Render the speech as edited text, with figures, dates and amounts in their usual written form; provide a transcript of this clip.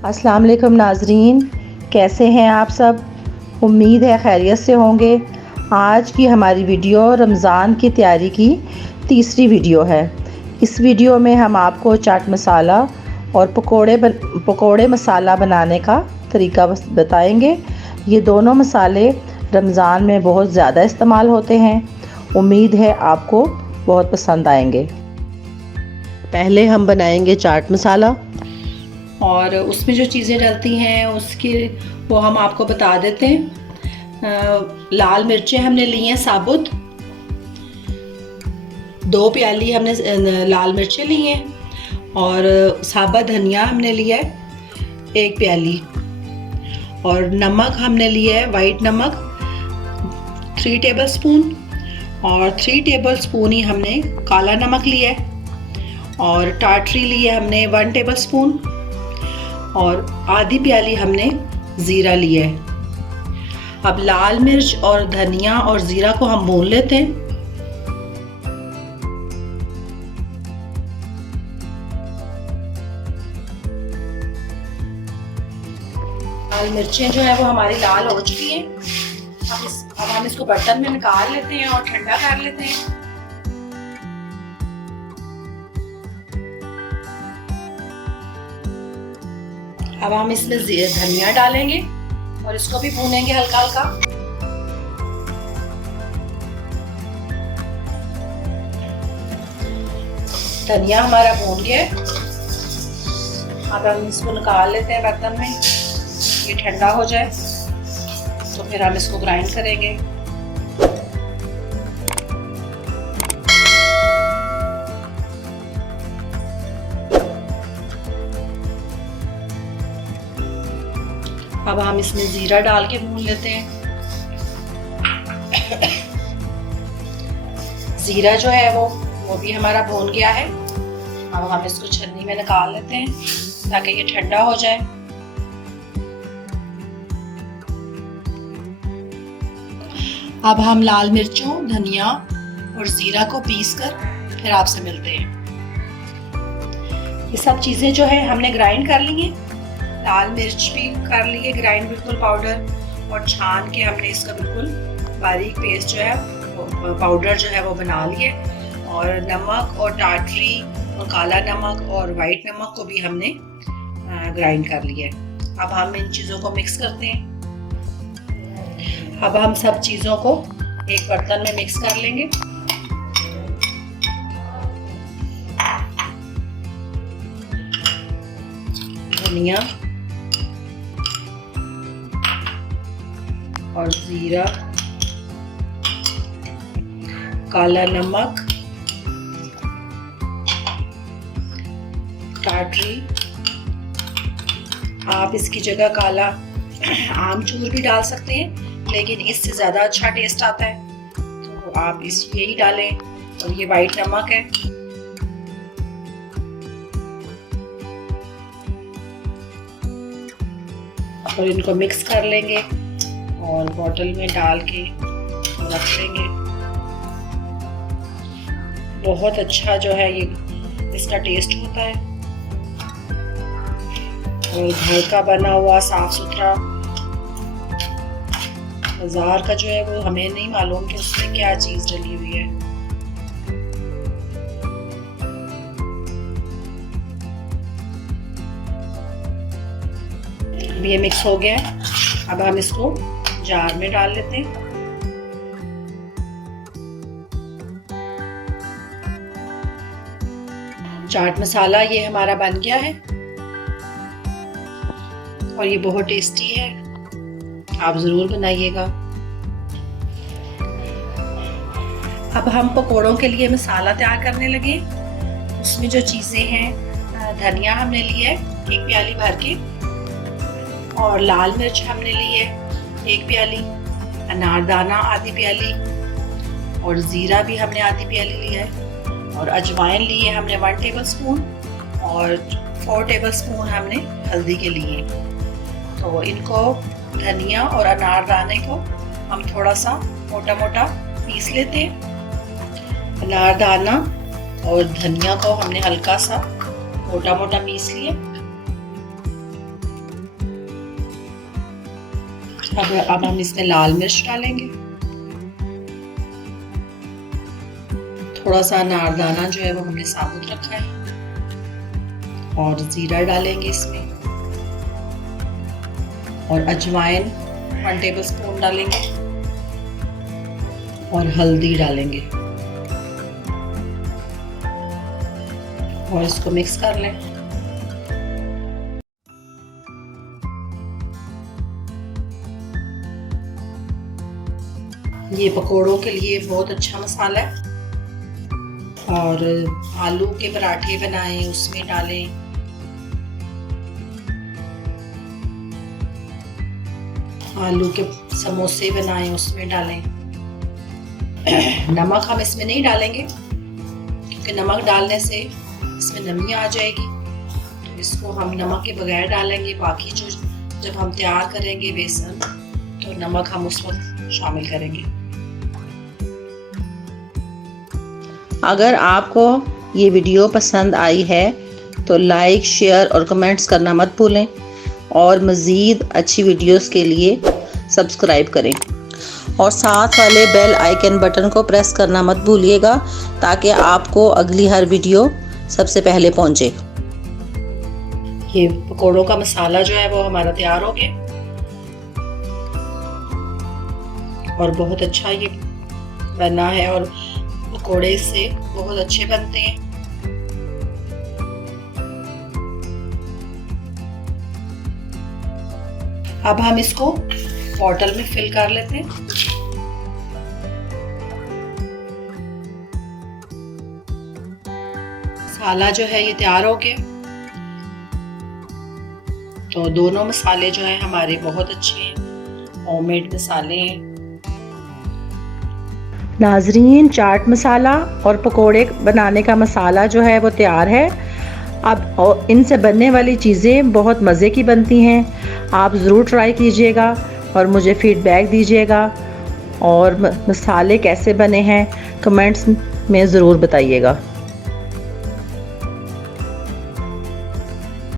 अस्सलाम वालेकुम नाज़रीन, कैसे हैं आप सब। उम्मीद है खैरियत से होंगे। आज की हमारी वीडियो रमज़ान की तैयारी की तीसरी वीडियो है। इस वीडियो में हम आपको चाट मसाला और पकोड़े मसाला बनाने का तरीका बताएंगे। ये दोनों मसाले रमज़ान में बहुत ज़्यादा इस्तेमाल होते हैं। उम्मीद है आपको बहुत पसंद आएंगे। पहले हम बनाएंगे चाट मसाला और उसमें जो चीज़ें डलती हैं उसके वो हम आपको बता देते हैं। लाल मिर्चें हमने ली हैं साबुत, 2 प्याली हमने लाल मिर्चें ली हैं, और साबुत धनिया हमने लिया है 1 प्याली, और नमक हमने लिया है वाइट नमक 3 टेबल स्पून, और 3 टेबल स्पून ही हमने काला नमक लिया है, और टाटरी लिया हमने 1 टेबल स्पून, और आधी प्याली हमने ज़ीरा लिया है। अब लाल मिर्च और धनिया और ज़ीरा को हम भून लेते हैं। लाल मिर्चें जो है वो हमारी लाल हो चुकी हैं। अब हम इसको बर्तन में निकाल लेते हैं और ठंडा कर लेते हैं। अब हम इसमें धनिया डालेंगे और इसको भी भूनेंगे हल्का हल्का। धनिया हमारा भून गया। अब हम इसको निकाल लेते हैं बर्तन में, ये ठंडा हो जाए तो फिर हम इसको ग्राइंड करेंगे। अब हम इसमें ज़ीरा डाल के भून लेते हैं। ज़ीरा जो है वो भी हमारा भून गया है। अब हम इसको छन्नी में निकाल लेते हैं ताकि ये ठंडा हो जाए। अब हम लाल मिर्चों, धनिया और ज़ीरा को पीस कर फिर आपसे मिलते हैं। ये सब चीज़ें जो है हमने ग्राइंड कर ली हैं। लाल मिर्च भी कर लिए ग्राइंड बिल्कुल पाउडर, और छान के हमने इसका बिल्कुल बारीक पेस्ट जो है वो पाउडर जो है वो बना लिए, और नमक और टाटरी और काला नमक और वाइट नमक को भी हमने ग्राइंड कर लिया। अब हम इन चीज़ों को मिक्स करते हैं। अब हम सब चीज़ों को एक बर्तन में मिक्स कर लेंगे। धनिया और ज़ीरा, काला नमक, टाटरी, आप इसकी जगह काला आमचूर भी डाल सकते हैं, लेकिन इससे ज़्यादा अच्छा टेस्ट आता है तो आप यही डालें। और ये वाइट नमक है। और इनको मिक्स कर लेंगे और बोतल में डाल के रख लेंगे। बहुत अच्छा जो है ये इसका टेस्ट होता है, और घर का बना हुआ साफ सुथरा। बाजार का जो है वो हमें नहीं मालूम कि उसमें क्या चीज डली हुई है। अब ये मिक्स हो गया है। अब हम इसको जार में डाल लेते हैं। चाट मसाला ये हमारा बन गया है और ये बहुत टेस्टी है, आप ज़रूर बनाइएगा। अब हम पकोड़ों के लिए मसाला तैयार करने लगे। उसमें जो चीज़ें हैं, धनिया हमने लिया है 1 प्याली भर के, और लाल मिर्च हमने ली है 1 प्याली, अनारदाना आधी प्याली, और ज़ीरा भी हमने आधी प्याली लिया है, और अजवाइन ली है हमने 1 टेबल स्पून, और 4 टेबल स्पून हमने हल्दी के लिए। तो इनको धनिया और अनारदाने को हम थोड़ा सा मोटा मोटा पीस लेते हैं। अनारदाना और धनिया को हमने हल्का सा मोटा मोटा पीस लिया। अब हम इसमें लाल मिर्च डालेंगे, थोड़ा सा अनारदाना जो है वो हमने साबुत रखा है, और जीरा डालेंगे इसमें, और अजवाइन 1 टेबलस्पून डालेंगे, और हल्दी डालेंगे, और इसको मिक्स कर लें। ये पकोड़ों के लिए बहुत अच्छा मसाला है, और आलू के पराठे बनाएं उसमें डालें, आलू के समोसे बनाएं उसमें डालें। नमक हम इसमें नहीं डालेंगे क्योंकि नमक डालने से इसमें नमी आ जाएगी, तो इसको हम नमक के बगैर डालेंगे। बाकी जो जब हम तैयार करेंगे बेसन, तो नमक हम उस वक्त शामिल करेंगे। अगर आपको ये वीडियो पसंद आई है तो लाइक, शेयर और कमेंट्स करना मत भूलें, और मज़ीद अच्छी वीडियोस के लिए सब्सक्राइब करें, और साथ वाले बेल आइकन बटन को प्रेस करना मत भूलिएगा ताकि आपको अगली हर वीडियो सबसे पहले पहुंचे। ये पकोड़ों का मसाला जो है वो हमारा तैयार हो गया, और बहुत अच्छा ये बना है, और पकोड़े से बहुत अच्छे बनते हैं। अब हम इसको बॉटल में फिल कर लेते हैं। मसाला जो है ये तैयार हो गया, तो दोनों मसाले जो हैं हमारे बहुत अच्छे हैं, होममेड मसाले हैं। नाजरीन, चाट मसाला और पकोड़े बनाने का मसाला जो है वो तैयार है। अब इनसे बनने वाली चीज़ें बहुत मज़े की बनती हैं। आप ज़रूर ट्राई कीजिएगा और मुझे फीडबैक दीजिएगा, और मसाले कैसे बने हैं कमेंट्स में ज़रूर बताइएगा।